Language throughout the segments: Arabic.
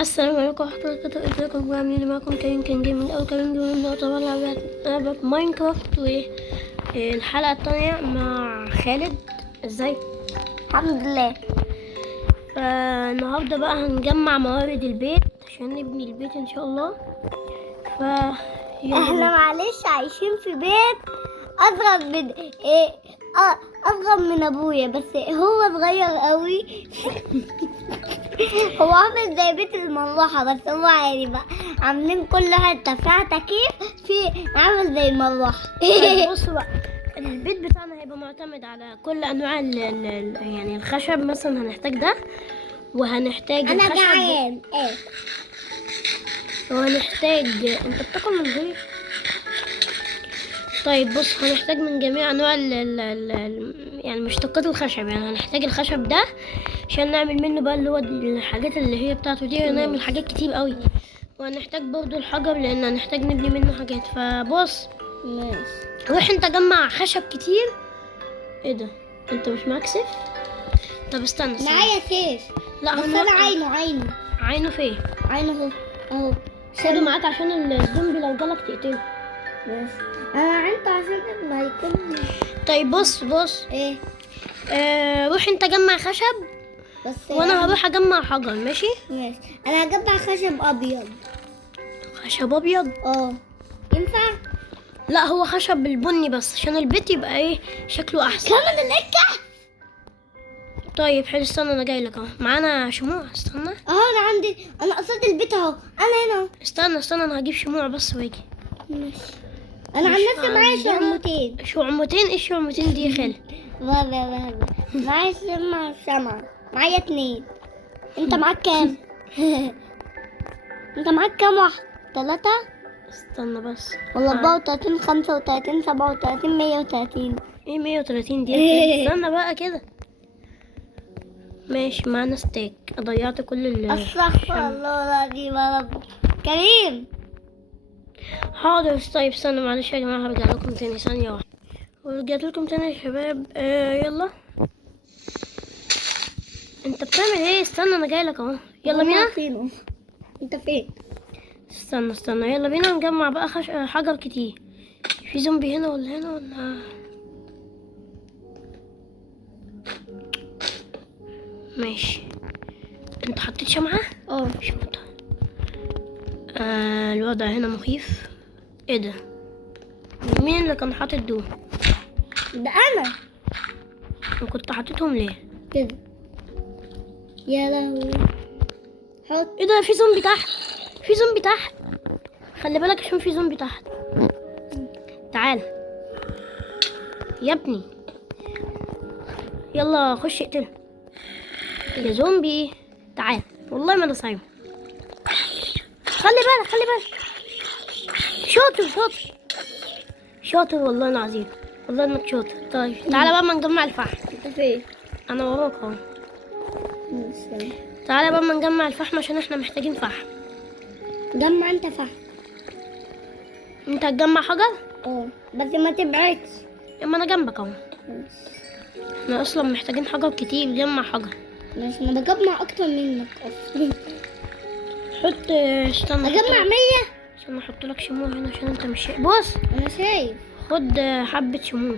السلام عليكم ورحمة الله وبركاته. ازيكم عاملين؟ معاكم كريم كان جيمنج او كريم جيمنج. يعتبر لعبة ماينكرافت، والحلقة التانية مع خالد. ازاي؟ الحمد لله. فالنهاردة بقى هنجمع موارد البيت عشان نبني البيت ان شاء الله. احنا معلش عايشين في بيت اصغر من اصغر من ابويا، بس هو صغير قوي. هو عامل زي بيت المروحة، بس هو عادي بقى. عاملين كل حتة فيها تكييف، في عامل زي المروحة. طيب بصوا بقى، البيت بتاعنا هيبقى معتمد على كل انواع يعني الخشب. مثلا هنحتاج ده، وهنحتاج انا الخشب، جعان. وهنحتاج انت بتاكل من غير. طيب بص، هنحتاج من جميع انواع يعني مشتقات الخشب. يعني هنحتاج الخشب ده عشان نعمل منه بقى اللي هو الحاجات اللي هي بتاعته دي، هنعمل حاجات كتير قوي. وهنحتاج برضو الحجر لان هنحتاج نبني منه حاجات. فبص، ماشي. روح انت جمع خشب كتير. ايه ده؟ انت مش معاك سيف؟ طب استنى. معايا سيف، لا، بس انا عينه عينه فين؟ اهو اهو. خده معاك عشان الزومبي لو جالك تقتله. بس انا عينته عشان ما يكون. طيب بص ايه؟ روح انت جمع خشب، بس وانا هروح اجمع حجر. ماشي؟ ماشي. انا هجمع خشب ابيض. خشب ابيض؟ ينفع؟ لا، هو خشب البني بس عشان البيت يبقى ايه شكله احسن. كمان النكه. طيب حلو، استنى انا جاي لك اهو. معانا شموع. استنى انا عندي، انا قصدت البيت اهو، انا هنا. استنى انا هجيب شموع بس واجي. ماشي. انا عن مش نفسي معايا عندنا شعمتين. شعمتين؟ ايه الشعمتين دي يا خالد؟ معايا شمع. معايا 2. انت معاك كام؟ انت معاك كام واحد؟ 3 استنى بس. ولا 34 35 37 130؟ ايه 130 دي يا خالد؟ استنى بقى كده. ماشي، معانا ستيك. ضيعت كل استغفر الله العظيم يا رب. كريم. حاضر. طيب استنى معلش يا جماعة، هرجع لكم تاني ثانية واحدة. ورجعت لكم تاني يا شباب. يلا. انت بتعمل ايه؟ استنى انا جاي لك اهو. يلا بينا. فين؟ انت فين؟ استنى يلا بينا نجمع بقى حجر كتير. في زومبي هنا ولا هنا ولا؟ ماشي. انت حطيت شمعة؟ شوطة. الوضع هنا مخيف. ايه ده؟ مين اللي كان حاطط دول؟ ده انا. وكنت حاططهم ليه؟ كده. يا لهوي. حط. ايه ده؟ في زومبي تحت. خلي بالك عشان في زومبي تحت. تعال يا ابني، يلا خش اقتله يا زومبي. تعال، والله ما انا صايم. خلي بالك. شاطر والله العظيم، والله انك شاطر. طيب تعالى بقى ما نجمع الفحم. انت فين؟ انا وراك اهو. تعالى بقى ما نجمع الفحم عشان احنا محتاجين فحم. جمع انت فحم. انت هتجمع حجر؟ بس ما تبعدش. اما انا جنبك اهو. احنا اصلا محتاجين حجر كتير. جمع حجر. ماشي، انا بجمع اكتر منك اصلا. حط. استنى اجمع 100. عشان احط لك شموع هنا عشان انت مش شايف. بص، انا شايف. خد حبة شموع.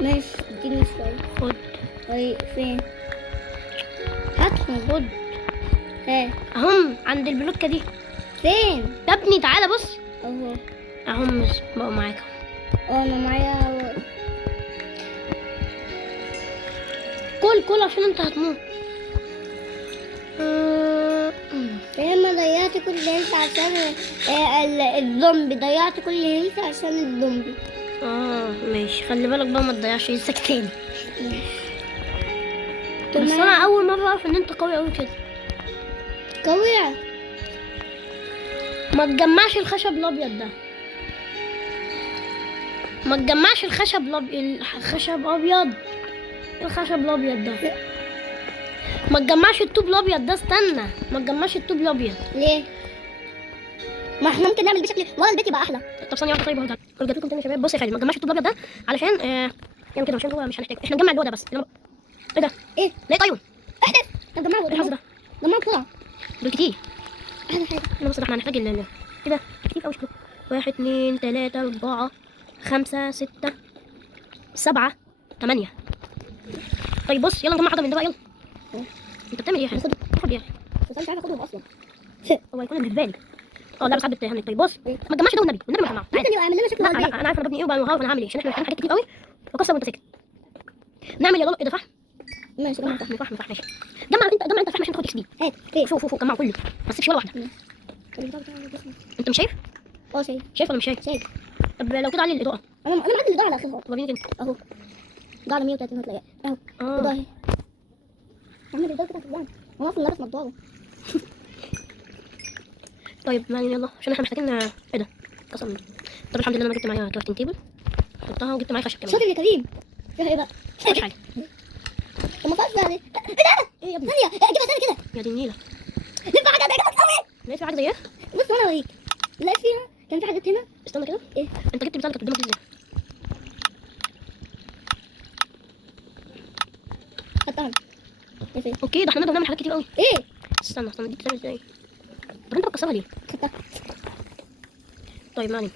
ماشي، اديني شوية. خد. طيب فين؟ هاتهم. خد اهم عند البلوكة دي. فين يا ابني تعالى بص اهو. اهم بقوا معاك اهو. انا معايا. كل عشان انت هتموت. فين؟ ما ضيعت كل هنس عشان الزومبي. ضيعت كل هنس عشان الزومبي. ماشي. خلي بالك بقى ما تضيعش يسك تاني. بس تمام. انا اول مرة اعرف ان انت قوي قوي كده. قوية. ما تجمعش الخشب الابيض ده. ما تجمعش الخشب الابيض. الخشب الابيض ده. ما تجمعش الطوب الابيض ده. استنى، ما تجمعش الطوب الابيض. ليه؟ ما احنا ممكن نعمل بشكل ورا البيت يبقى احلى. طب ثانيه واحده. طيب رجعت لكم تاني يا شباب. بص يا خالد، ما تجمعش الطوب الابيض ده علشان يعني كده، عشان هو مش هنحتاج. احنا نجمع اللي هو ده بس. ايه ده؟ ايه؟ ليه؟ طيب احذف. طب جمعه. الحظ ده. جمعه بسرعه. دول كتير. احلى حاجه. انا بصراحة هنحتاج كده كتير قوي شكله. 1 2 3 4 5 6 7 8. طيب بص يلا نجمع حاجة من ده بقى يلا. انت بتعمل ايه يا حسن؟ خد يا بس انا مش عارفه اخدهم اصلا. هو هيكون اللي في بالي. اه لا بس حد هنك. طيب بص ما تجمعش ده والنبي ما تجمعه. ممكن يبقى عامل لنا شكل لا غريب. انا عارف انا ببني ايه وبقى انا هعمل ايه عشان احنا محتاجين حاجات كتير قوي. فكسر وانت ساكت. نعمل يلا ايه ده فحم. ماشي جمع فحم فحم فحم ماشي. جمع انت فحم عشان تاخد اكس بي. هات فين؟ فوق جمعه كله ما تسيبش ولا واحده. انت مش شايف؟ اه شايف. شايف ولا مش شايف؟ شايف. طب لو كده علي الاضاءه. انا معدي الاضاءه على اخرها. وريني كده. اهو ده على 130 هتلاقيها اهو. الاضاءه اهي. اعمل الاضاءه كده يعني. هو اصلا لابس نضاره. طيب ما يلا عشان احنا محتاجين ايه ده قسم. طب الحمد لله انا جبت معايا كرافتنج تيبل حطها وجبت معايا خشب كمان. شاطر يا كريم. فيها ايه بقى؟ مش حاجه. طب ما فيهاش يعني. ايه ده؟ ايه يا ابني؟ ثانيه جيبها ثانيه كده. يا دي النيله. ينفع حاجه عجبتك قوي. لقيت في حاجه زي ايه؟ بص وانا اوريك. لقيت فيها كان في حاجات هنا. استنى كده. ايه؟ انت جبت بتاعك قدامك دي ازاي؟ خدتها. ايه فين؟ اوكي ده احنا نقدر نعمل حاجات كتير قوي. ايه؟ استنى دي بتعمل ازاي؟ طب انت بتكسرها ليه؟ خدتها. طيب ما علينا.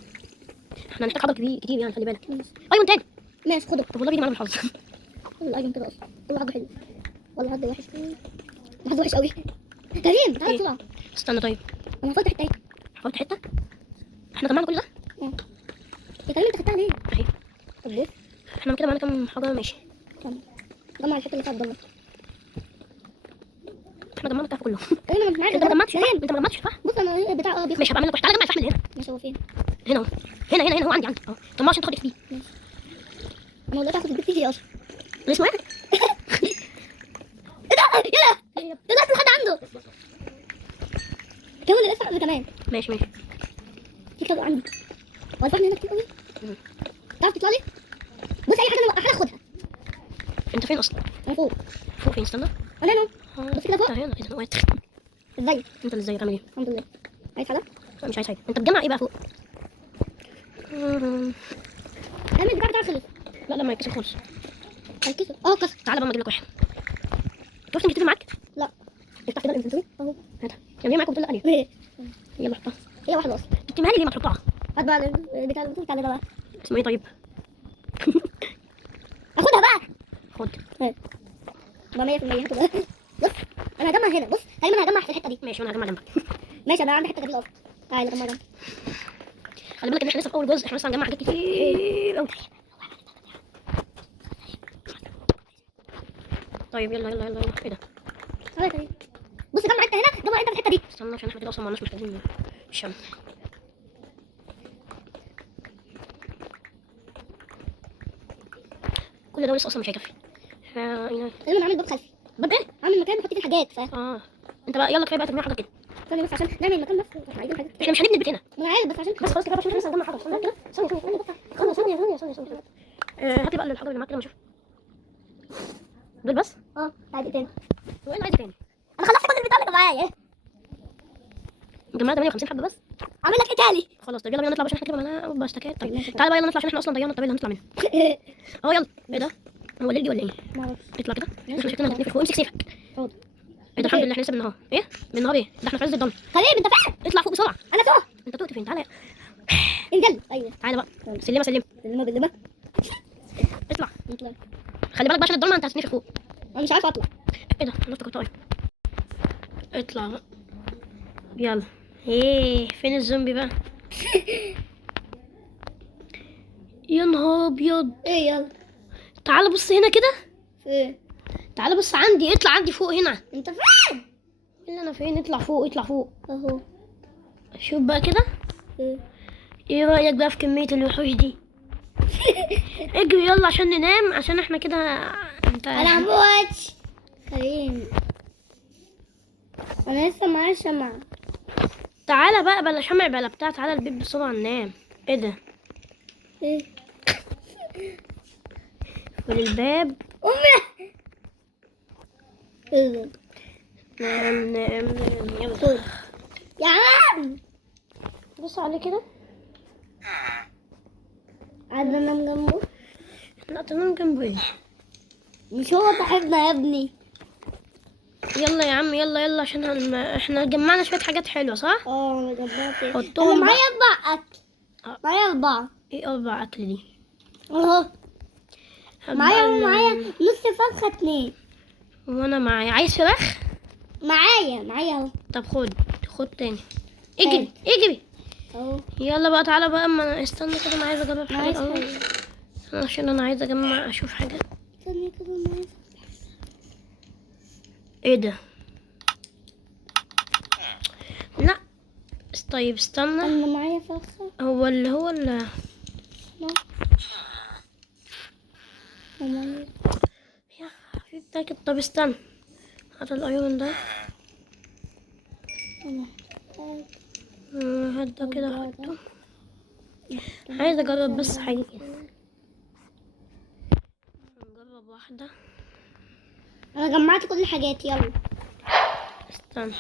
احنا هنحتاج حاجات كتير يعني خلي بالك. ماشي. ايوه تاني. ماشي خده. طب والله بيجي معانا بالحظ. خد الايفون كده اصلا. كل حاجه حلوه. ولا حد وحش. حد وحش قوي. كريم تعالى إيه؟ بسرعه. استنى طيب. انا فاضي حته اهي. حاولت حته. احنا جمعنا كل ده. يا كريم انت خدتها ليه؟ اهي. طب ليه؟ احنا كده معانا كام حاجه ماشي. جمع الحته اللي فيها الضلمه. احنا جمعنا الكهف كله. انا مش معاك. انت ما جمعتش كريم انت ما جمعتش صح؟ بص انا بتاع بيخلص. ماشي هبقى اعمل لك واحد. تعالى جمع الفحم اللي هنا. ماشي هو فين؟ هنا اهو. هنا هو عندي اهو. طب ما عشان تاخد اكس بي. ماشي. انا والله هاخد البيت فيه اصلا. اسمه ايه؟ ايه ده؟ يلا ده حد عنده. كمان لسه كمان. ماشي في كذا عندي. هو الفحم هنا كتير قوي. تعرف تطلع لي؟ بص اي حاجه انا وقعها خدها. انت فين اصلا؟ انا فوق. فوق فين استنى. انا هنا. بص كده فوق. انت هنا ايه ده وقعت. ازاي؟ انت اللي ازاي عامل ايه؟ الحمد لله. عايز حاجه؟ لا مش عايز حاجه. انت بتجمع ايه بقى فوق؟ اعمل البتاع بتاعك خلص. لا ما يكسر خالص. هيتكسر. اه كسر. تعالى بقى ما اجيب لك واحد. شفت انت معاك؟ لا. افتح كده الانفنتوري اهو. هاتها. يعني هي معاك وبتقول لا عليها. ايه؟ يلا حطها. هي واحده اصلا. جبتها لي ليه ما تحطها؟ هات بقى البتاع بتاع ده بقى. اسمه ايه طيب؟ اخدها بقى. خد. ما 100% هاتوا بقى. بص انا هجمع هنا. بص تقريبا هجمع في الحته دي. ماشي وانا هجمع جنبك. ماشي انا عندي حته جديده اصلا. تعالى جمع جنب. خلي بالك ان احنا لسه في اول جزء. احنا لسه هنجمع حاجات كتير قوي. طيب يلا ايه ده؟ تعالى كريم. بص جمع انت هنا جمع انت في الحته دي. استنى عشان احنا كده اصلا ما لناش محتاجين الشمع. كل ده لسه اصلا مش هيكفي. تقريبا عامل باب خلفي. باب ايه؟ عامل مكان بحط فيه الحاجات انت بقى يلا كفايه بقى تجميع حاجه كده. ثانية بس عشان نعمل المكان نفسه. احنا عايزين حاجات. احنا مش هنبني البيت هنا. ما انا عارف بس عشان بس خلاص كده عشان احنا لسه هنجمع حاجه. استنى كده. ثانيه. هاتي بقى الحاجه اللي معاك كده نشوف. دول بس؟ عادي تاني. هو ايه اللي عايزه تاني؟ انا خلصت كل البتاع اللي معايا. جمعنا 58 حبه بس. اعمل لك ايه تاني؟ خلاص طيب يلا بينا نطلع عشان احنا كده معانا باستكات. طيب تعالى بقى يلا نطلع عشان احنا اصلا ضيعنا الطريق اللي هنطلع منه. اهو يلا. ايه ده؟ هو الليل دي ولا ايه؟ ما اعرفش. اطلع كده. احنا شكلنا هنتنفخ فوق. امسك سيفك. حاضر. ايه ده الحمد لله احنا لسه بالنهار. ايه؟ بالنهار ايه؟ ده احنا في عز الضلمه. كريم انت فين؟ اطلع فوق بسرعه. انا فوق. انت توقف فين؟ تعالى. انزل. ايوه. تعالى بقى. سلمه. باللمه. اطلع. نطلع. خلي بالك بقى عشان الضلمه انت هتتنفخ فوق. انا مش عارفه اطلع. ايه ده؟ انا افتكرت اطلع بقى. يلا. ايه فين الزومبي بقى؟ يا نهار ابيض. ايه يلا. تعالى بص هنا كده. فين؟ تعالى بص عندي. اطلع عندي فوق هنا. انت فين؟ اللي انا فين؟ اطلع فوق. اهو. شوف بقى كده. ايه رايك بقى في كميه الوحوش دي؟ اجري يلا عشان ننام عشان احنا كده. انا هموت. كريم انا لسه معايا شمعة. تعالى بقى بلا شمع بلا بتاع. تعالى البيت بسرعه ننام. ايه ده؟ ايه؟ والباب. امي. ايه نام يلا. طول. يا عم بص عليه كده. عايز انام جنبه. لا تنام جنبه ايه؟ مش هو صاحبنا يا ابني. يلا يا عم، يلا يلا، عشان احنا جمعنا شويه حاجات حلوه صح؟ اه انا جمعت. انا حطهم معايا بقى. 4 اكل. معايا 4 ايه 4 اكل دي؟ اهو. هات معايا بقى معايا نص فرخة 2. وانا معايا. عايز فراخ؟ معايا اهو. طب خد تاني. اجري اجري. اهو. يلا بقى تعالى بقى، اما استنى كده، انا عايزه اجرب حاجه عايز الاول، حاجة. عشان انا عايزه اجمع اشوف حاجه. استني كده انا عايز. ايه ده؟ لا طيب استنى. انا معايا فرخة. هو اللي لا. معايا. يا حبيبتي كده. طب استنى، هات الايرون ده. أنا. هات ده كده حطه. عايزه اجرب بس حاجه كده. نجرب واحده. انا جمعت كل حاجاتي. يلا استنى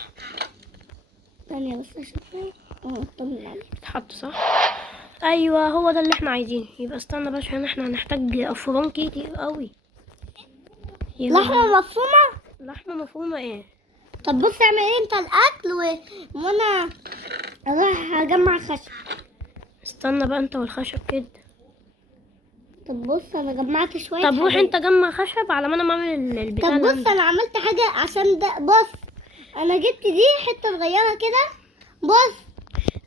ثانية بس اشوفها. اطمن عليك. تتحط صح؟ ايوه هو ده اللي احنا عايزينه. يبقى استنى بقى، عشان احنا هنحتاج افران كتير قوي. لحمة مفرومة. لحمه مفرومه ايه؟ طب بص اعمل ايه انت الاكل وانا اروح اجمع خشب. استنى بقى انت والخشب كده. طب بص انا جمعت شوية طب روح حاجات. انت جمع خشب على ما انا بعمل البتاع طب اللي بص عندي. انا عملت حاجة عشان ده. بص انا جبت دي حتة صغيرة كده. بص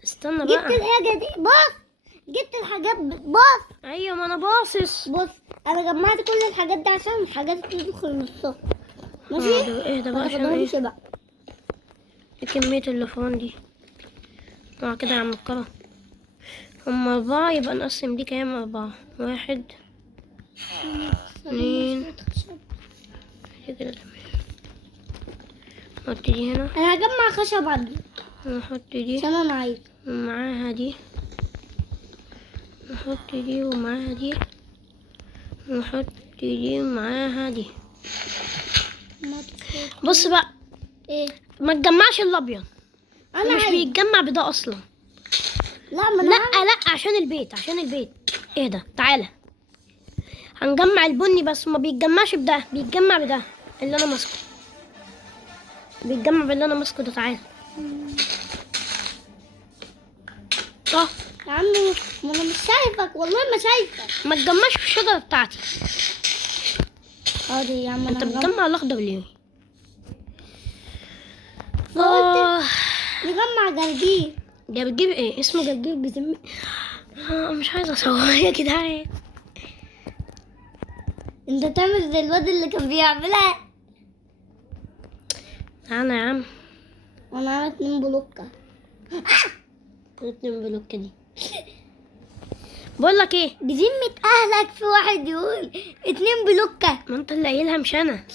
استنى جبت بقى. الحاجة دي. بص جبت الحاجات. بص ايوه ما انا باصص. انا جمعت كل الحاجات دي عشان الحاجات تدخل نصها. ماشي. ايه ده بقى؟ ما عشان ايه؟ تاخدهمش بقى. ايه كمية اللفران دي؟ كده يا عم الكرة. هما 4، يبقى نقسم دي كام؟ 4. 1 2 كده تمام. نحط دي هنا، انا هجمع خشب عندي نحط دي عشان انا عايز. ومعاها دي، نحط دي ومعاها دي، نحط دي ومعاها دي. بص بقى، ايه ما تجمعش الابيض، انا مش عايز. بيتجمع بده اصلا. لا ما انا لا عشان البيت، عشان البيت. ايه ده؟ تعالى هنجمع البني، بس ما بيتجمعش بده، بيتجمع بده اللي انا ماسكه، بيتجمع باللي انا ماسكه ده. تعالى اه. يا عمي ما انا مش شايفك والله ما شايفك. ما تجمعش في الشجره بتاعتي. حاضر يا عم. انت انا بتجمع الاخضر ليه؟ فقلت نجمع جرجير. جرجير ايه؟ اسمه جرجير بذمي؟ مش عايزه اصور يا جدعان. انت تعمل زي الواد اللي كان بيعملها. تعالى يا عم. وانا عملت 2 بلوكة. 2 بلوك دي. بقول لك ايه، بذمة اهلك في واحد يقول 2 بلوكة. ما انت اللي قايلها مش انا.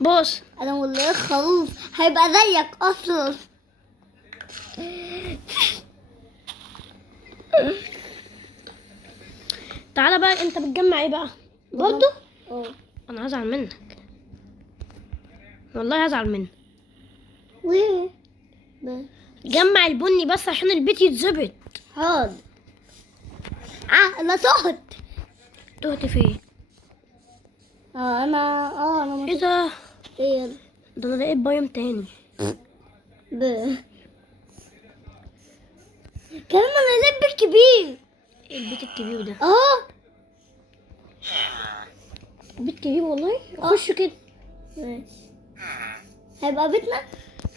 بص انا والله خروف هيبقى زيك اصلا. تعالى بقى، انت بتجمع ايه بقى برضو؟ اه انا هزعل منك والله، هزعل منك. ويه جمع البني بس عشان البيت يتظبط. حاضر. انا تهت. تهت في ايه؟ انا ايه ده؟ ايه ده انا لقيت بايم تاني. كمان انا لب الكبير. ايه البيت الكبير ده؟ اه بيت كبير والله. خش كده. ماشي. هيبقى بيتنا.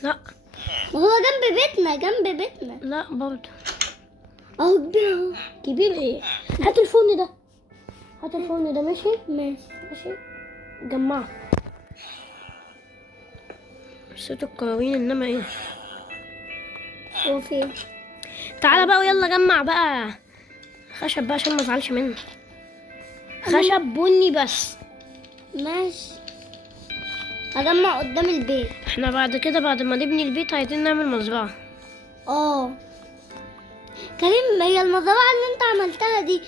لا ما هو جنب بيتنا. لا برضه. اهو كبير اهو. كبير ايه؟ هات الفرن ده، هات الفرن ده. ماشي ماشي. جمعه. صوت القراوين انما ايه. هو فين؟ تعالى بقى ويلا جمع بقى خشب بقى عشان ما ازعلش منك. خشب بني بس. ماشي. هجمع قدام البيت. احنا بعد كده، بعد ما نبني البيت، عايزين نعمل مزرعة. اه كريم، هي المزرعة اللي انت عملتها دي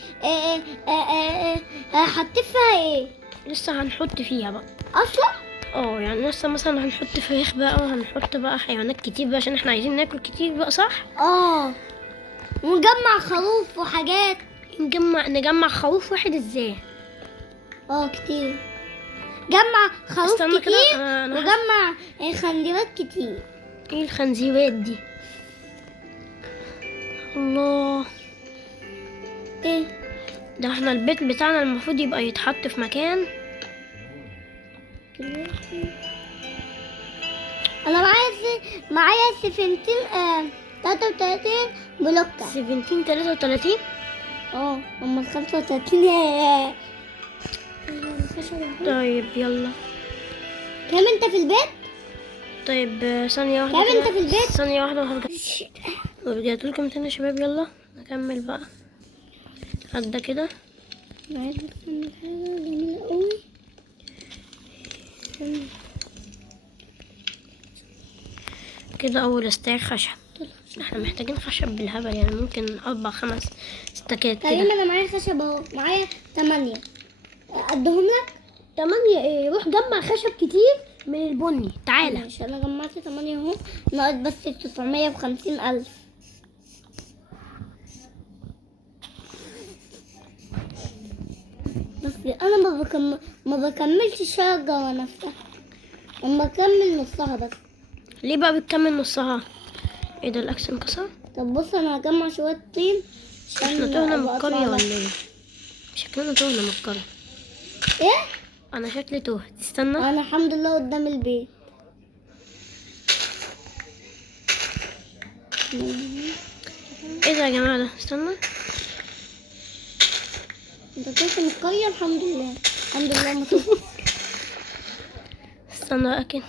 حطيت فيها ايه لسه هنحط فيها بقى اصلا؟ يعني لسه مثلا هنحط فراخ بقى، وهنحط بقى حيوانات كتير بقى عشان احنا عايزين ناكل كتير بقى صح. ونجمع خروف وحاجات. نجمع خروف واحد ازاي؟ كتير. جمع خروف استنى كده، كتير أنا وجمع خنزيرات كتير. ايه الخنزيرات دي؟ الله، ايه ده احنا البيت بتاعنا المفروض يبقى يتحط في مكان. انا معايا سفنتين 33 بلوكة. 1733. هم 35. طيب يلا. كام انت في البيت؟ طيب ثانية واحدة كام كده. انت في البيت؟ ثانية واحدة وهرجع. ورجعت لكم تاني يا شباب، يلا نكمل بقى. عدى كده. عايز اعمل حاجة جميلة قوي. كده أول استاك خشب. احنا محتاجين خشب بالهبل، يعني ممكن 4 5 استاكات كريم كده. انا معايا خشب اهو، معايا 8 ادهم لك. 8 ايه؟ روح جمع خشب كتير من البني، تعالى. ماشي انا جمعت 8 اهو، ناقص بس 950,000. بس انا ما بكملش الشجرة نفسها، اما اكمل نصها بس. ليه بقى بتكمل نصها؟ ايه ده، الاكس انكسر؟ طب بص انا هجمع شوية طين عشان احنا تهنا من أبقى أطلع القرية لها. ولا ايه؟ شكلنا تهنا من القرية. ايه؟ انا شكلي تهت، استنى. انا الحمد لله قدام البيت. ايه ده يا جماعة ده؟ استنى. انت طلعت من القرية؟ الحمد لله الحمد لله ما طلعت. استنى بقى كده.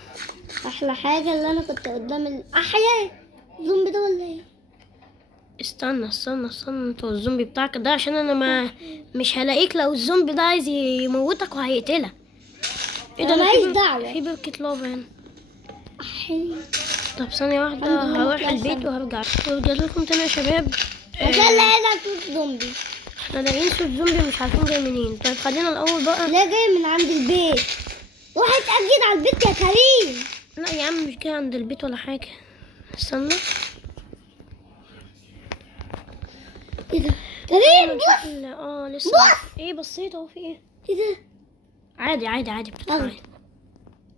احلى حاجة اللي انا كنت قدام احياء زومبي ده ولا ايه؟ استنى انتوا الزومبي بتاعك ده، عشان انا مش هلاقيك لو الزومبي ده عايز يموتك وهيقتلك. ايه ده؟ أنا في ماليش دعوة. في بركة لافا هنا. احياء طب ثانية واحدة، الحمد لله ما هروح طلعش البيت حاجة. وهرجع. ورجعت لكم تاني يا شباب. عشان لقينا صوت زومبي. احنا لاقيين صوت زومبي مش عارفين جاي منين. طيب خلينا الاول بقى. لا جاي من عند البيت. روح اتأكد على البيت يا كريم. لا يا عم، مش جاي عند البيت ولا حاجة. استنى. ايه ده؟ كريم بص. لسه. بص. ايه بصيت اهو، في ايه؟ ايه ده؟ عادي بتطلع. يلا.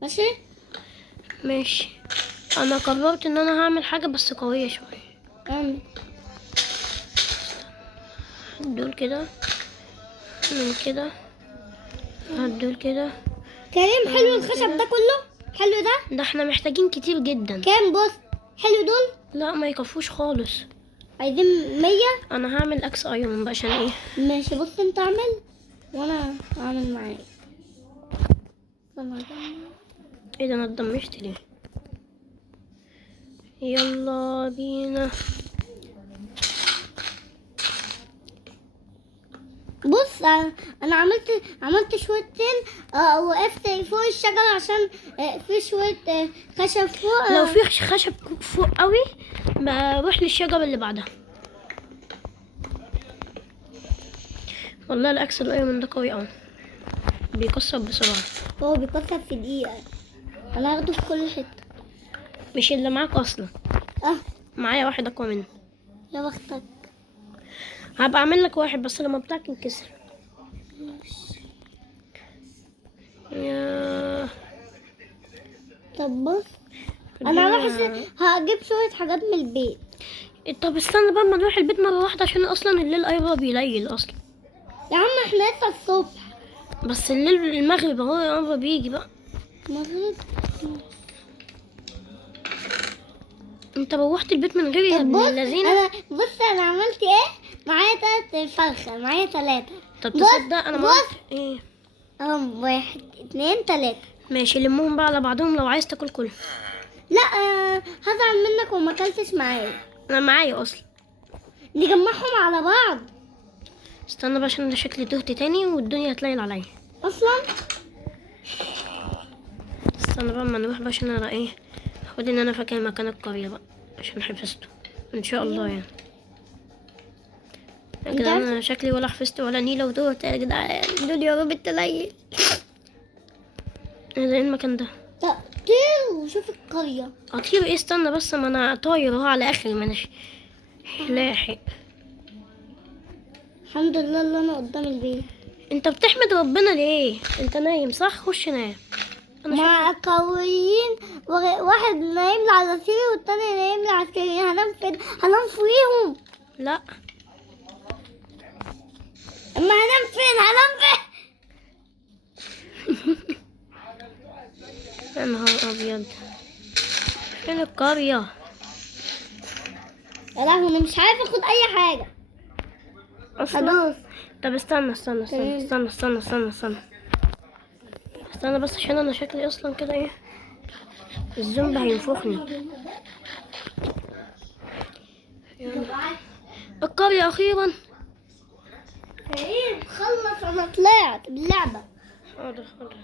ماشي. ماشي. انا قررت ان انا هعمل حاجة بس قوية شوية. اعمل. دول كده، من كده، دول كده. كريم حلو الخشب ده كله؟ حلو ده؟ ده احنا محتاجين كتير جدا. كام بص؟ حلو دول؟ لا ما يكفوش خالص. عايزين 100. انا هعمل اكس ايرون بقى عشان ايه. ماشي بص انت اعمل وانا اعمل معاك. ايه ده، انا اتدمجت ليه؟ يلا بينا. بص انا عملت شويه تين. وقفت فوق الشجره عشان في شويه خشب فوق. لو في خشب فوق قوي بروح للشجرة اللي بعدها. والله الاكس الايرون ده قوي قوي، بيكسر بسرعة. هو بيكسر في دقيقه. انا هاخده في كل حته. مش اللي معاك اصلا، اه معايا واحد اقوى منه. يا بختك. هبقى اعمل لك واحد بس لما بتاعك ينكسر. يا طب بص انا هروح هجيب شويه حاجات من البيت. طب استنى بقى، ما نروح البيت مرة واحدة عشان اصلا الليل قرب يليل اصلا. يا عم احنا لسه الصبح. بس الليل المغرب اهو قرب يجي بقى. مغرب. انت روحت البيت من غير يا طب ابن بص اللذينه. انا عملت ايه؟ معايا 3 فرخه، معايا 3. طب بص، تصدق انا ما بص. قلت ايه. اهم 1 2 3. ماشي، لمهم بقى على بعضهم، لو عايز تاكل كل. لا هزعل منك وما اكلتش معايا. انا معايا اصلا. نجمعهم على بعض استنى بقى عشان ده شكلي تهت تاني والدنيا هتليل عليا. اصلا. استنى بقى اما نروح بقى عشان انا ايه، المفروض ان انا فاكر مكان القرية بقى عشان حفظته ان شاء الله يعني. انت كده عارف- انا شكلي ولا حفظت ولا نيلة وتهت يا جدعان. دول يا رب التليل. ايه ده، ايه المكان ده؟ طب طير وشوف القريه. اطير ايه؟ استنى بس، ما انا طاير اهو على اخري، ما اناش لاحق. الحمد لله اللي انا قدام البيت. انت بتحمد ربنا ليه؟ انت نايم صح؟ خش نام. انا مع قويين واحد نايم لي على سريري والتاني نايم لي على سريري. هنام فين؟ هنام فوقيهم. لا اما هنام فين؟ هنام فين؟ يا نهار ابيض، فين القرية؟ يا لهوي انا مش عارفه اخد اي حاجه اصلا. خلاص. طب استنى استنى استنى استنى استنى استنى استنى استنى بس عشان انا شكلي اصلا كده ايه، الزومبي هينفخني. القرية اخيرا. كريم خلص انا طلعت باللعبه. حاضر حاضر.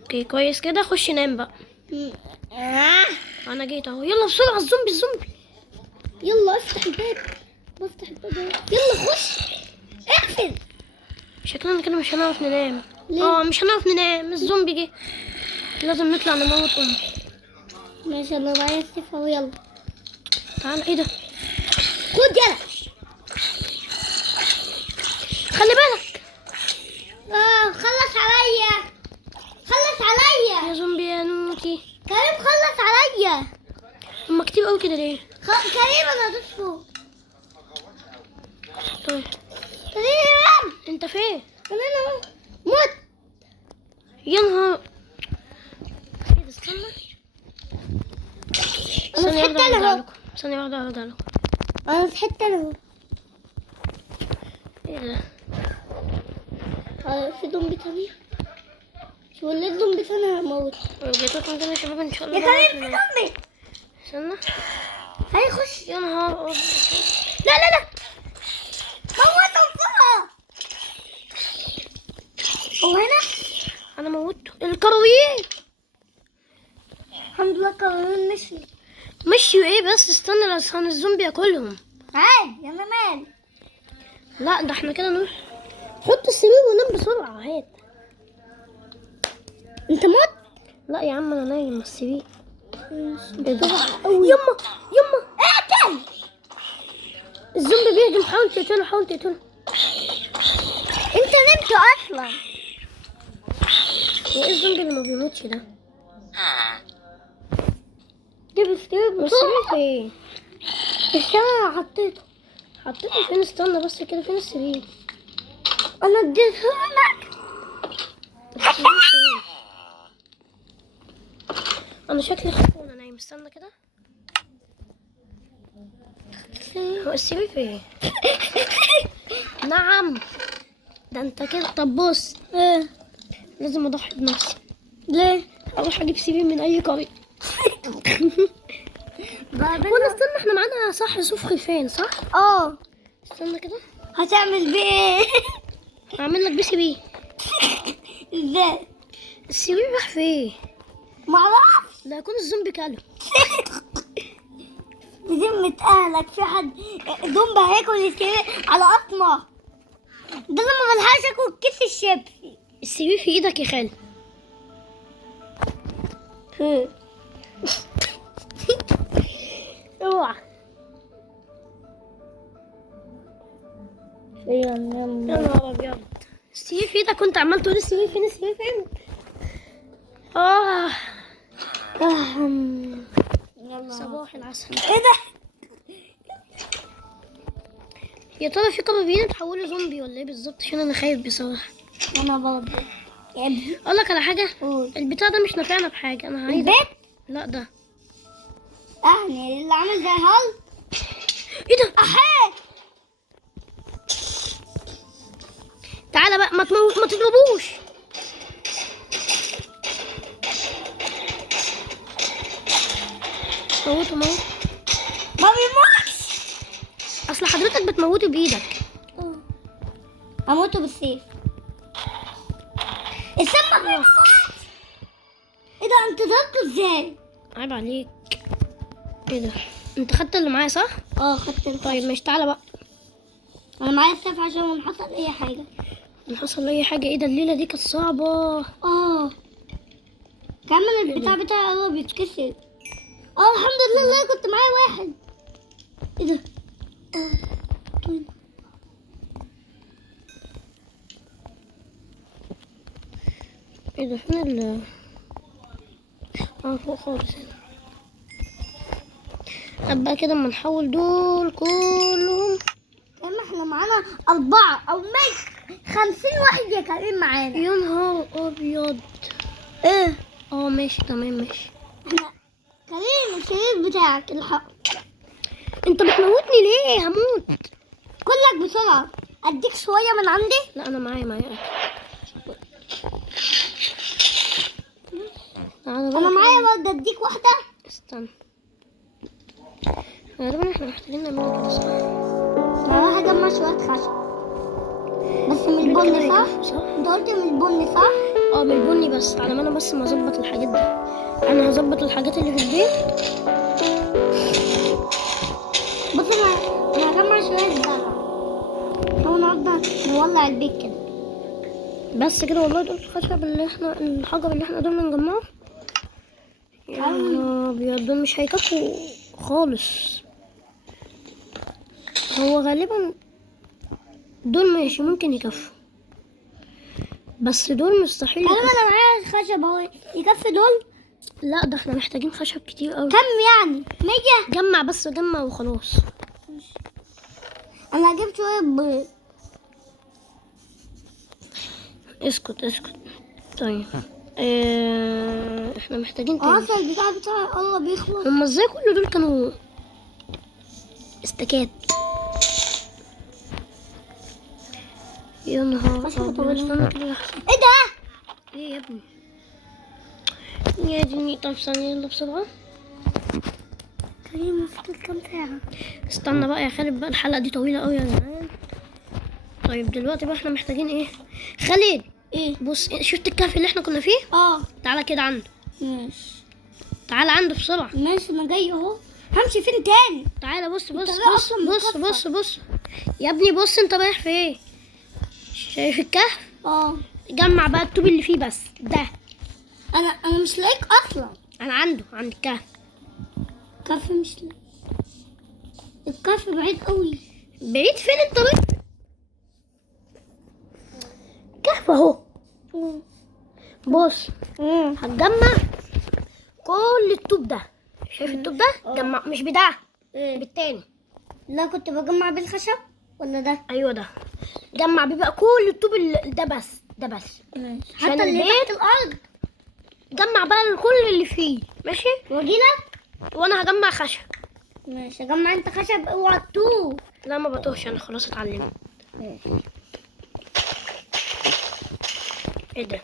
اوكي كويس كده، خش نام بقى. انا جيت اهو، يلا بسرعة الزومبي الزومبي. يلا افتح الباب. بفتح الباب أهو. يلا خش اقفل. شكلنا كده مش هنعرف ننام. ليه؟ مش هنعرف ننام، الزومبي جه. لازم نطلع نموت امي. ماشي انا معايا السيف اهو. يلا تعال. ايه ده؟ خد يلا. خلي بالك خلص عليا. خلص عليا يا زومبي يا نوتي. كريم. خلص عليا. هما كتير قوي كده ليه؟ كريم انا دوس فوق. طيب كريم انت فين؟ انا اهو موت. يا نهار. ايه ده؟ استنى انا في حته انا اهو. ثانية واحدة ارجع لكم. انا في حته انا اهو. ايه ده؟ في زومبي تاني. شو ولد زومبي تاني هموت. جيتوكم كده يا شباب ان شاء الله. يا كريم في زومبي. استنى. هيخش. يا نهار ابيض. لا لا لا موته بسرعه. هو هنا. انا موته الكرويين. الحمد لله كريم مشي. مشيوا ايه بس؟ استنى لسان الزومبي ياكلهم. عادي انا مالي. لا ده احنا كده نروح. حط السرير ونام بسرعة. هات. انت موت. لا يا عم انا نايم على السرير. بسرعه يما يما اقتل. الزومبي بيهجم. حاول تقتله حاول تقتله. انت نمت اصلا. وايه الزومبي اللي ما بيموتش ده؟ جيب السرير السرير بسرعه. فين؟ السرير حطيته. حطيته فين؟ استنى بس كده، فين السرير؟ انا اديته لك. السرير فين؟ انا شكلي خايف وانا نايم. استنى كده. هو السرير فين؟ نعم. ده انت كده. طب بص، لازم اضحي بنفسي. ليه؟ اروح اجيب سرير من اي قرية. ولا استنى، احنا معانا صح صوف خلفان صح؟ اه استنى كده، هتعمل بيه ايه؟ هعمل لك بي سي بي. ازاي؟ السرير راح فين؟ معرفش. لا يكون الزومبي كله. بذمة اهلك في حد زومبي هياكل السرير على قطمة؟ ده انا ما بلحقش اكل كيس الشيبسي. السرير في ايدك يا خال. اوعى. يا نهار ابيض. السرير في ايدك كنت عمال تقول السرير فين السرير فين. صباح العسل. ايه ده؟ يا ترى في قبابين اتحولوا زومبي ولا ايه بالظبط؟ عشان انا خايف بصراحه. انا برضه يا ابني. اقول لك على حاجه، قول. البتاع ده مش نافعنا بحاجه. انا عايز البيت لا ده يعني اللي عامل زي هالك. ايه ده؟ احيه. تعالى بقى، ما تضربوش. موته موت. ما بيموتش. اصل حضرتك بتموته بايدك. اموته بالسيف. السمك بيموت. ايه ده؟ انت ضربته ازاي؟ عيب عليك. ايه ده؟ انت خدت اللي معايا صح؟ خدت الخشب. طيب ماشي، تعالى بقى. انا معايا السيف عشان ما حصل اي حاجه. ان حصل اي حاجه. ايه ده؟ الليله دي كانت صعبه. كمل البتاع بتاعي هو بيتكسر. الحمد لله كنت معايا واحد. ايه ده؟ ايه ده؟ فين فوق خالص هنا. ابقى كده اما نحول دول كلهم. كريم احنا معانا 4 أو 150 واحد يا كريم معانا. يا نهار ابيض. ايه؟ ماشي تمام ماشي. احنا كريم السرير بتاعك الحق. انت بتموتني ليه؟ هموت. كلك بسرعة، اديك شوية من عندي. لا انا معايا اكل. انا معايا برضه، اديك واحدة. استنى، غالبا احنا محتاجين نعمل كده صح؟ انا راح اجمع شوية خشب بس من البني صح؟ انت قلت من البني صح؟ من البني، بس على ما انا بس ما اظبط الحاجات دي. انا هظبط الحاجات اللي في البيت. بص انا هجمع شوية زرع. هو نفضل نولع البيت كده. بس كده والله. دول الخشب اللي احنا، الحجر اللي احنا قدرنا نجمعه. يا نهار ابيض، دول مش هيكفوا خالص. هو غالبا دول ماشي ممكن يكفوا، بس دول مستحيل كريم يكفوا. انا معايا خشب اهو، يكفي دول؟ لا ده احنا محتاجين خشب كتير قوي. كم يعني؟ 100؟ جمع بس، جمع وخلاص. انا هجيب شوية بيض. اسكت. طيب احنا محتاجين تاني. اصل البتاع بتاعي الله بيخلص. هما ازاي كل دول كانوا استكات؟ يا نهار ابيض. استنى كده لحظة. ايه ده؟ ايه يا ابني؟ يا ديني. طيب ثانية يلا بسرعة. كريم فضل كام ساعة؟ استنى بقى يا خالد بقى، الحلقة دي طويلة قوي يا جدعان. طيب دلوقتي بقى احنا محتاجين ايه؟ خالد ايه؟ بص، شفت الكهف اللي احنا كنا فيه؟ تعالى كده عنده. ماشي تعالى عنده بسرعة. ماشي، انا جاي اهو. همشي فين تاني؟ تعالى بص الطريق أصلاً مكفر. بص يا ابني. بص انت رايح فين؟ شايف الكهف؟ جمع بقى الطوب اللي فيه بس ده. انا مش لاقيك اصلا. انا عنده، عند الكهف. الكهف مش لاقي. الكهف بعيد قوي. بعيد فين انت رايح؟ كهف اهو. بص هتجمع كل الطوب ده. شايف الطوب ده؟ جمع، مش بده، بالتاني. لا كنت بجمع بالخشب ولا ده؟ ايوه ده. جمع بيه بقى كل الطوب ده بس، ده بس. ماشي. عشان حتى اللي البيت. تحت الارض جمع بقى كل اللي فيه. ماشي. واجيلك. وانا هجمع خشب. ماشي، اجمع انت خشب، اوعى تتوه. لا ما بتوهش، انا خلاص اتعلمت. ايه ده؟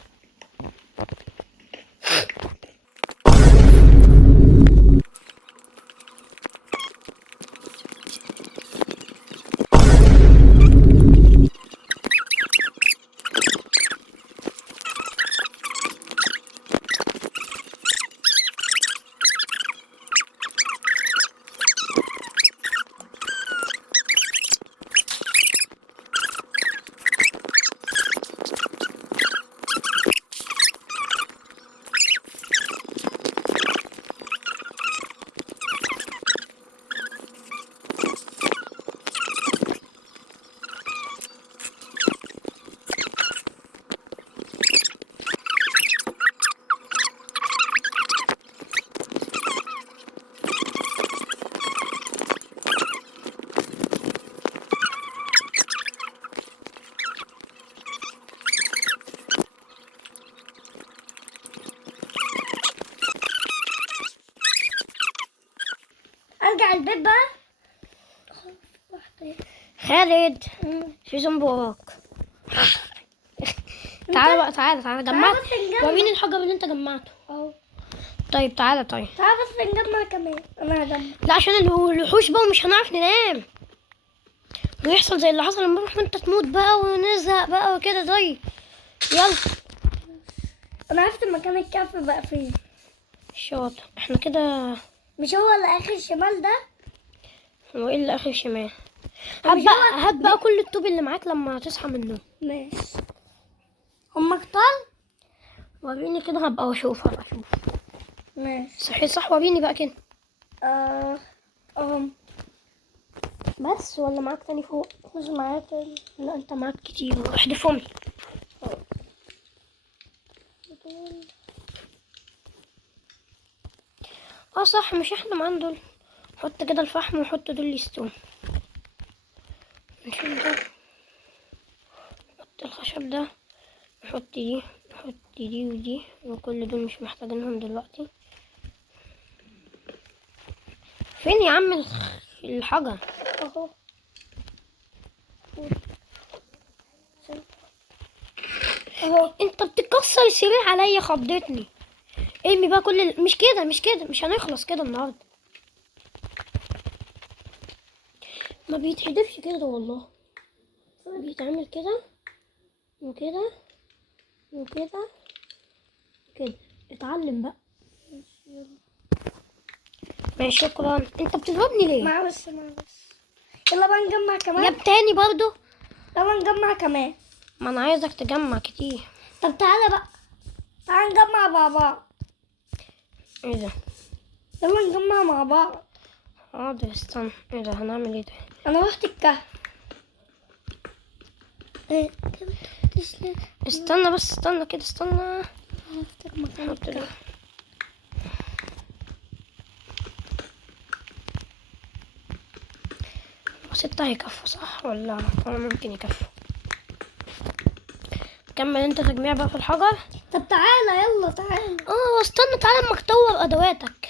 ارجع البيت بقى. خالد في ذنب وراك. تعالى بقى، تعالى جمعت. وريني الحجر اللي انت جمعته. طيب تعالى. طيب تعال بس نجمع كمان. انا هجمع. لا عشان الوحوش بقى ومش هنعرف ننام، ويحصل زي اللي حصل امبارح وانت تموت بقى ونزهق بقى وكده. طيب يلا. انا عرفت مكان الكهف بقى فين. شاطر. احنا كده. مش هو اللي اخر الشمال ده؟ هو ايه اللي اخر شمال؟ هات بقى كل الطوب اللي معاك لما تصحى من النوم. ماشي. هما كتار؟ وريني كده، هبقى اشوف. ماشي. صحيح صح، وريني بقى كده. بس ولا معاك تاني فوق؟ مش معايا تاني. لا انت معاك كتير، احدفهم. دول. اه صح، مش احنا معانا دول. نحط كده الفحم ونحط دول يستووا. نشيل ده، نحط الخشب ده، نحط دي، نحط دي ودي، وكل دول مش محتاجينهم دلوقتي. فين يا عم الحجر؟ اهو. اهو. انت بتكسر السرير عليا، خضتني. ارمي بقى كل مش كده مش كده، مش هنخلص كده النهارده. ما بيتحدفش كده والله، بيتعمل كده وكده وكده كده. اتعلم بقى. ماشي شكرا. انت بتضربني ليه؟ معلش. يلا بقى نجمع يا كمان. تاني برضو. يلا نجمع كمان. ما انا عايزك تجمع كتير. طب تعالى بقى، تعالى نجمع مع بعض. ايه ده؟ يلا نجمع مع بعض. حاضر استنى. ايه ده؟ هنعمل ايه ده؟ انا رحت الكهف. ايه كده؟ استنى بس، استنى كده، استنى. هفتح مكان حط ده. الكهف. ستة هيكفوا صح ولا ممكن يكفوا؟ كمل انت تجميع بقى في الحجر. طب تعالى، يلا تعالى. استنى، تعالى اما تطور ادواتك.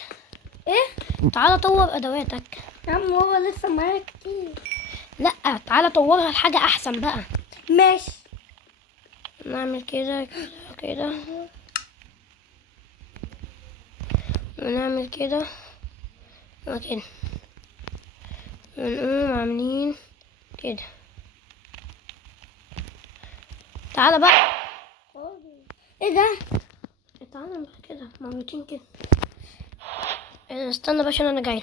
ايه تعالى طور ادواتك. يا عم، هو لسه معايا كتير. لا، تعالى طورها لحاجة احسن بقى. ماشي. نعمل كده كده، ونعمل كده وكده، ونقوم عاملين كده. تعالى بقى. ايه ده؟ تعالى بقى كده مرتين كده. استنى بقى عشان انا جاي.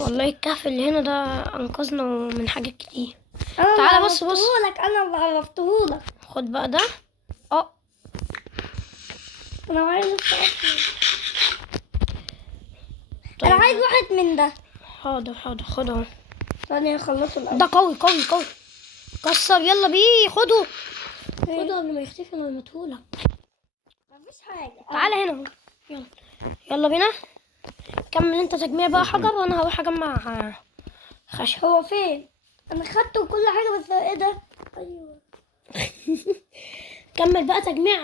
والله الكهف اللي هنا ده انقذنا من حاجات كتير. تعالى بص. انا اللي عرفتهولك. خد بقى ده. انا عايز انا عايز واحد من ده. حاضر خد اهو. ثانية اخلصه الاول. ده قوي قوي قوي. كسر يلا بيه، خده قبل ما يختفي. انا رميتهولك. مفيش حاجة. تعالى هنا اهو. يلا بينا. كمل انت تجميع بقى حجر، وانا هروح اجمع خشب. هو فين؟ انا خدته وكل حاجة، بس ايه ده؟ ايوه. كمل بقى تجميع.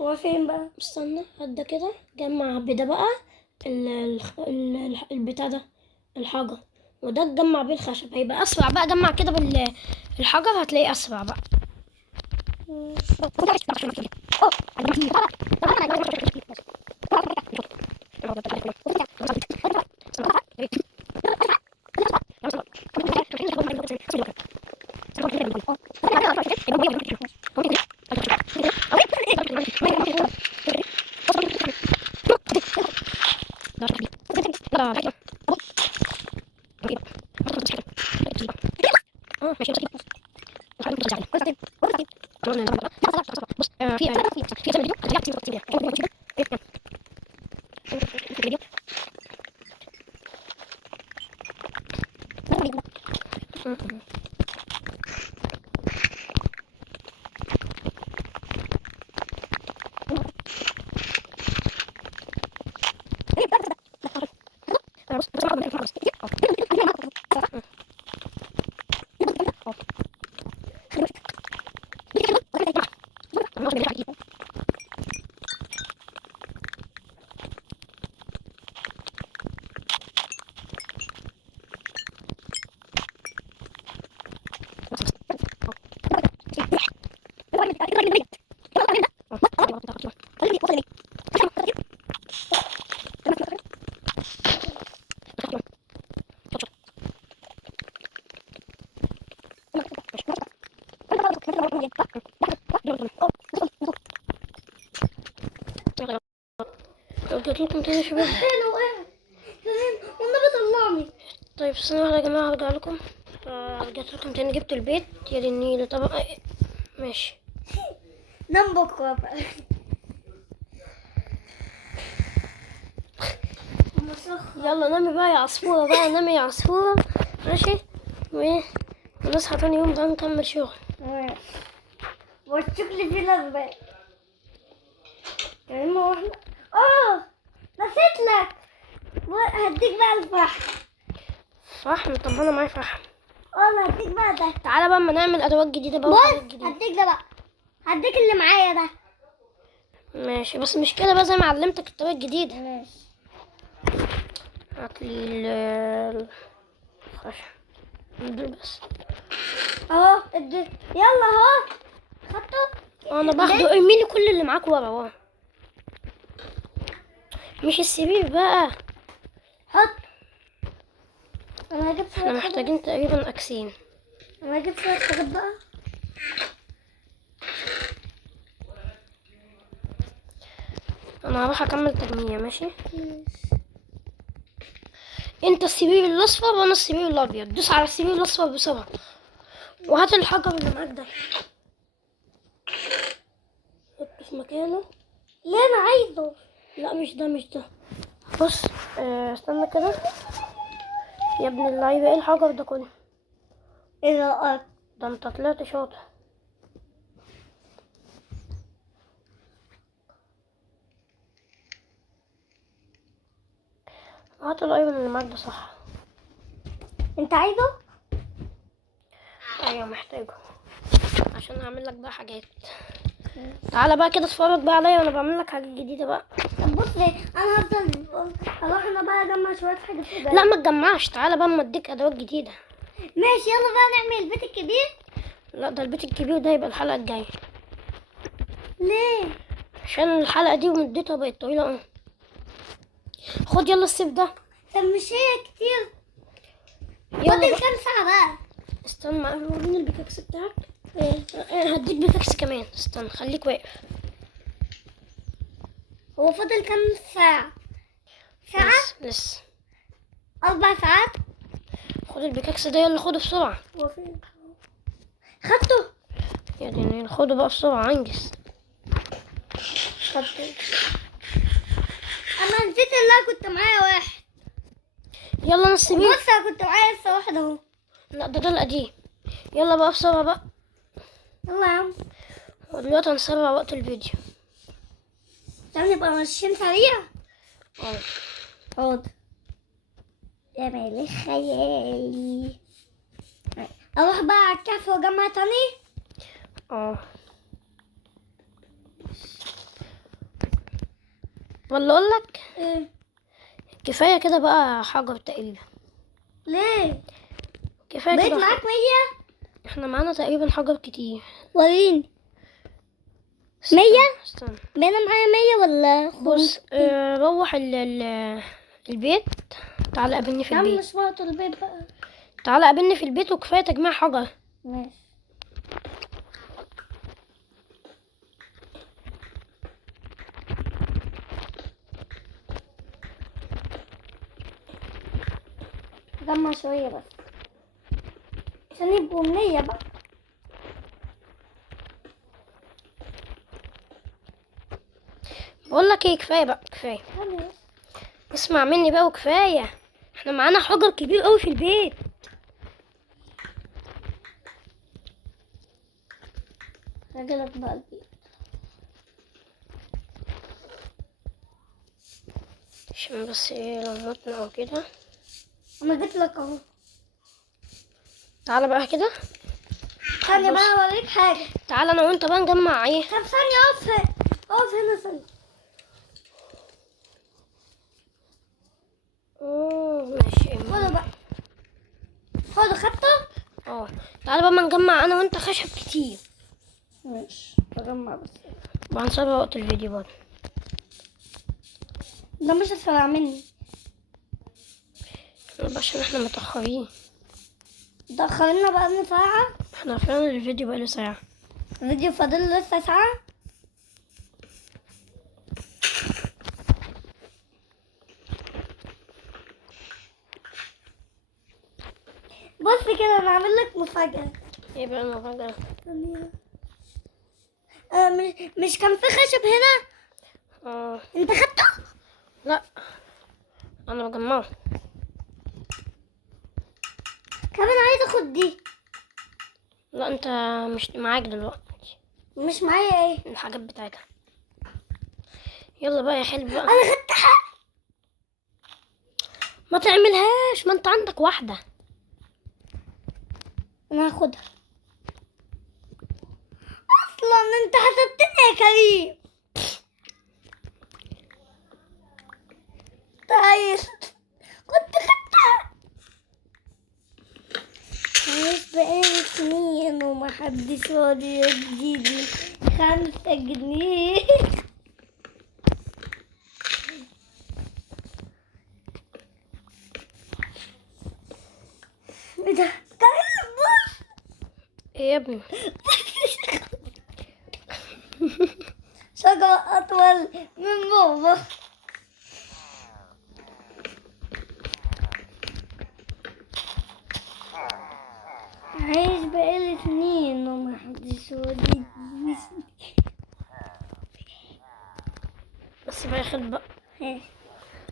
هو فين بقى؟ استنى، هدا كده جمع بده بقى البتاع ده، الحجر. وده تجمع بيه الخشب، هيبقى اسرع بقى. جمع كده بالحجر هتلاقيه اسرع بقى. قلت لكم تاني يا شباب. فين والنبي طلعني. طيب ثانية واحدة يا جماعة، هرجع لكم. رجعت لكم تاني، جبت البيت يا دي النيلة. طب ماشي. نام بكرة بقى. يلا نامي بقى يا عصفورة بقى، نامي يا عصفورة. ماشي. ونصحى تاني يوم بقى نكمل شغل. وتشوف لي في الأسباب. نسيت لك. هديك بقى الفحم. فحم؟ طب انا معايا فحم. انا هديك بقى ده. تعالى بقى اما نعمل ادوات جديده بقى وحاجات بص جديده. هديك ده بقى، هديك اللي معايا ده. ماشي، بس مش كده بقى زي ما علمتك الطريقه الجديده. ماشي. هاتلي الخشب دول بس. اهو يلا اهو خدته. انا باخده. ارميلي كل اللي معاك ورا اهو، مش السرير بقى. حط. انا هجيب احنا شوية محتاجين تقريبا اكسين. انا هجيب شوية حاجات بقى. انا هروح اكمل تجميع. ماشي، انت السرير الاصفر وانا السرير الابيض. دوس على السرير الاصفر بسرعه وهات الحجر اللي معاك ده، حطه في مكانه. ليه انا عايزه؟ لا مش ده، مش ده. بص، استنى كده يا ابن اللعيبه. ايه الحجر ده كله؟ ايه ده؟ ده انت طلعت شاطر. هات الايرون اللي معاك ده. صح، انت عايزه؟ ايوه محتاجه عشان هعمل لك بقى حاجات. تعالى بقى كده اتفرج بقى عليا وانا بعمل لك حاجات جديده بقى. طب بص، انا هفضل اروح انا بقى اجمع شوية حاجات كده. لا ما تجمعش، تعالى بقى اما اديك ادوات جديده. ماشي يلا بقى نعمل البيت الكبير. لا ده البيت الكبير ده يبقى الحلقه الجايه، ليه؟ عشان الحلقه دي مدتها بقت طويله قوي. خد يلا السيف ده. طب مش هي كتير؟ يلا فاضل بقى. كام ساعة بقى؟ استنى وريني البيكاكس بتاعك. هديك بيكاكس كمان. استنى خليك واقف. هو فاضل كام ساعة؟ ساعة؟ لسه 4 ساعات؟ خد البيكاكس ده يلا، خده بسرعه. هو فين؟ خدته؟ يا ديني، خده بقى بسرعه انجز. خدته. انا نسيت ان انا كنت معايا واحد. يلا انا السرير. بص انا كنت معايا لسه واحد اهو. لا ده القديم. يلا بقى بسرعه بقى، يلا يا عم. ودلوقتي هنسرع وقت الفيديو. تعالى نبقى ماشيين سريع. اه حاضر. جمال خيالي. اروح بقى على الكهف واجمع تاني. اه ولا اقول لك ايه؟ كفايه كده بقى حجر تقريبا. ليه؟ كفايه بقيت كده معاك 100؟ احنا معانا تقريبا حجر كتير. وريني. استنى. 100؟ استنى بقينا معايا 100 ولا بص، روح البيت. تعالى قابلني في يا عم البيت. مش وقت البيت بقى. تعالى قابلني في البيت وكفايه تجميع حجر. ماشي. جمع شوية بس عشان يبقوا 100 بقى. بقول لك ايه، كفايه بقى كفايه. اسمع مني بقى وكفايه. احنا معانا حجر كبير قوي في البيت. هجيلك بقى البيت. عشان بس ايه لو متنا او كده. انا جيت لك اهو. تعالى بقى كده. ثانية بقى اوريك حاجة. تعالى انا وانت بقى نجمع ايه. طب ثانية اقف هنا ثانية. ماشي. خده بقى. خده خدته. اه تعالى بقى ما نجمع انا وانت خشب كتير. ماشي بجمع بس. بقى هنسرع وقت الفيديو برضه. ده مش اسرع مني. عشان احنا متأخرين. دخلنا بقى لنا ساعة. احنا فعلا الفيديو بقى له ساعة. الفيديو فاضل لسه ساعة. بص كده انا هعمل لك مفاجأة. ايه بقى المفاجأة؟ مش كان في خشب هنا؟ انت خدته؟ لا انا بجمعه. كمان عايز اخد دي. لا انت مش معاك دلوقتي. مش معايا ايه؟ الحاجات بتاعتها. يلا بقى يا حلو بقى. انا خدتها. ما تعملهاش، ما انت عندك واحدة. انا هاخدها. اصلا انت حسبتني يا كريم. طيب كنت خدتها. عايش بقالي سنين ومحدش راضي يديني 5 جنيه. ايه ده؟ كريم بص. ايه يا ابني؟ شجرة أطول من بابا. عايش بقالي سنين ومحدش راضي يديني. بس بقى يا خالد بقى.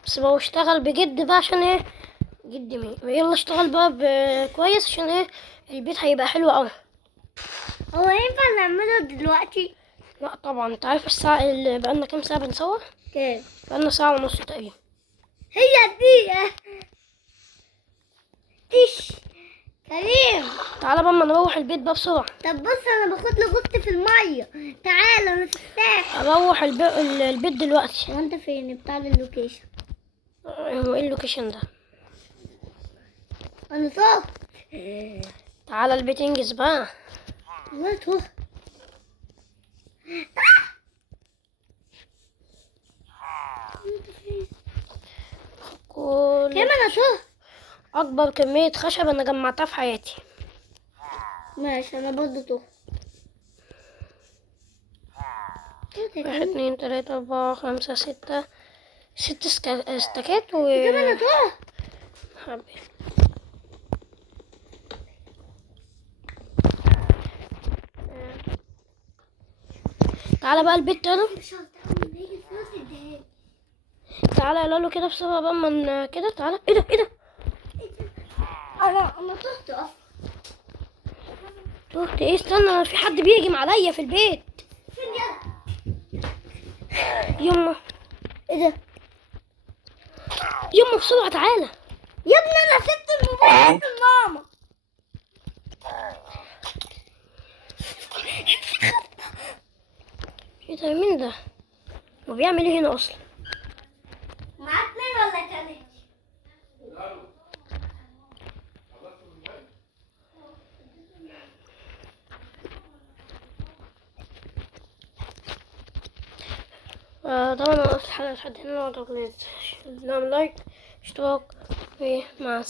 بس بقى اشتغل بجد بقى عشان ايه؟ جد مين؟ يلا اشتغل بقى كويس عشان ايه؟ البيت هيبقى حلو قوي. هو ينفع نعمله دلوقتي؟ لا طبعا، انت عارف الساعة اللي بقالنا كام ساعة بنصور؟ كام؟ بقالنا ساعة ونص تقريبا. هي دي. تش كريم. تعالى بقى اما نروح البيت بقى بسرعة. طب بص انا باخد له بوست في الميه. تعال انا في الساحل. اروح البيت دلوقتي. هو انت فين بتاع اللوكيشن؟ هو ايه اللوكيشن ده؟ انا تهت. تعالى البيت انجز بقى. والله تهت. كل كمان انا تهت. اكبر كمية خشب انا جمعتها في حياتي. ماشي انا برضه تهت. 1 2 3 4 5 6 استكات و كمان انا تهت. حبيبي. تعالى بقى البيت تاني. مش هتعمل ايه الفلوس اديها. تعالى يلا له كده بسرعة بقى من كده. تعالى. ايه ده؟ انا تهت اصلا. تهت ايه؟ استنى، أنا في حد بيهجم عليا في البيت. فين يلا؟ يما ايه ده؟ يما بسرعة تعالى. يا ابني انا سبت الموبايل لماما. ايه ده؟ مين ده؟ هو بيعمل ايه هنا اصلا؟ معاك 2 ولا 3؟ طبعا انا وقفت الحلقة لحد هنا. لو عجبتك نعمل لايك، اشتراك، ومع السلامة.